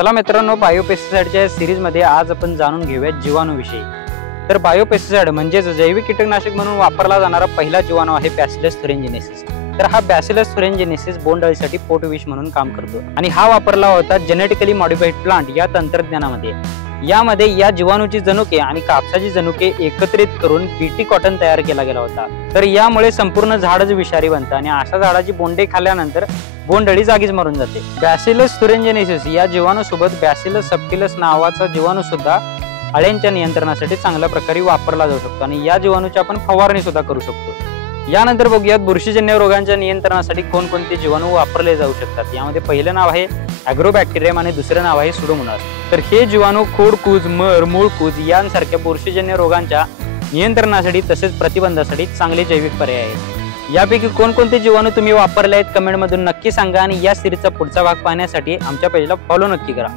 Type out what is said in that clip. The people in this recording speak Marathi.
चला मित्रांनो, बायोपेस्टिसाइडच्या सिरीजमध्ये आज आपण जाणून घेऊया जीवाणूविषयी। तर बायोपेस्टिसाइड म्हणजे जैविक कीटकनाशक म्हणून वापरला जाणारा पहिला जीवाणू आहे बॅसिलस थुरिंजिनेसिस। तर हा बॅसिलस थुरिंजिनेसिस बोंडअळीसाठी पोटविष म्हणून काम करतो आणि हा वापरला होता जेनेटिकली मॉडिफाईड प्लांट या तंत्रज्ञानामध्ये। यामध्ये या जीवाणूची जनुके आणि कापसाची जनुके एकत्रित करून बीटी कॉटन तयार केला गेला होता। तर यामुळे संपूर्ण झाडच विषारी बनतं आणि अशा झाडाची बोंडे खाल्ल्यानंतर बोंडअळी जागीच मरून जाते। बॅसिलस थुरिंजिनेसिस या जीवाणूसोबत बॅसिलस सबटिलस नावाचा जीवाणू सुद्धा अळ्यांच्या नियंत्रणासाठी चांगल्या प्रकारे वापरला जाऊ शकतो आणि या जीवाणूची आपण फवारणी सुद्धा करू शकतो। यानंतर बघूयात बुरशीजन्य रोगांच्या नियंत्रणासाठी कोणकोणते जीवाणू वापरले जाऊ शकतात। यामध्ये पहिलं नाव आहे ॲग्रोबॅक्टेरियम आणि दुसरे नाव आहे सुडोमोनास। तर हे जीवाणू खोडकूज, मर, मूळकूज यांसारख्या बुरशीजन्य रोगांच्या नियंत्रणासाठी तसेच प्रतिबंधासाठी चांगले जैविक पर्याय आहेत। यापैकी कोणकोणते जीवाणू तुम्ही वापरले आहेत कमेंट मधून नक्की सांगा आणि या सिरीजचा पुढचा भाग पाहण्यासाठी आमच्या पेजला फॉलो नक्की करा।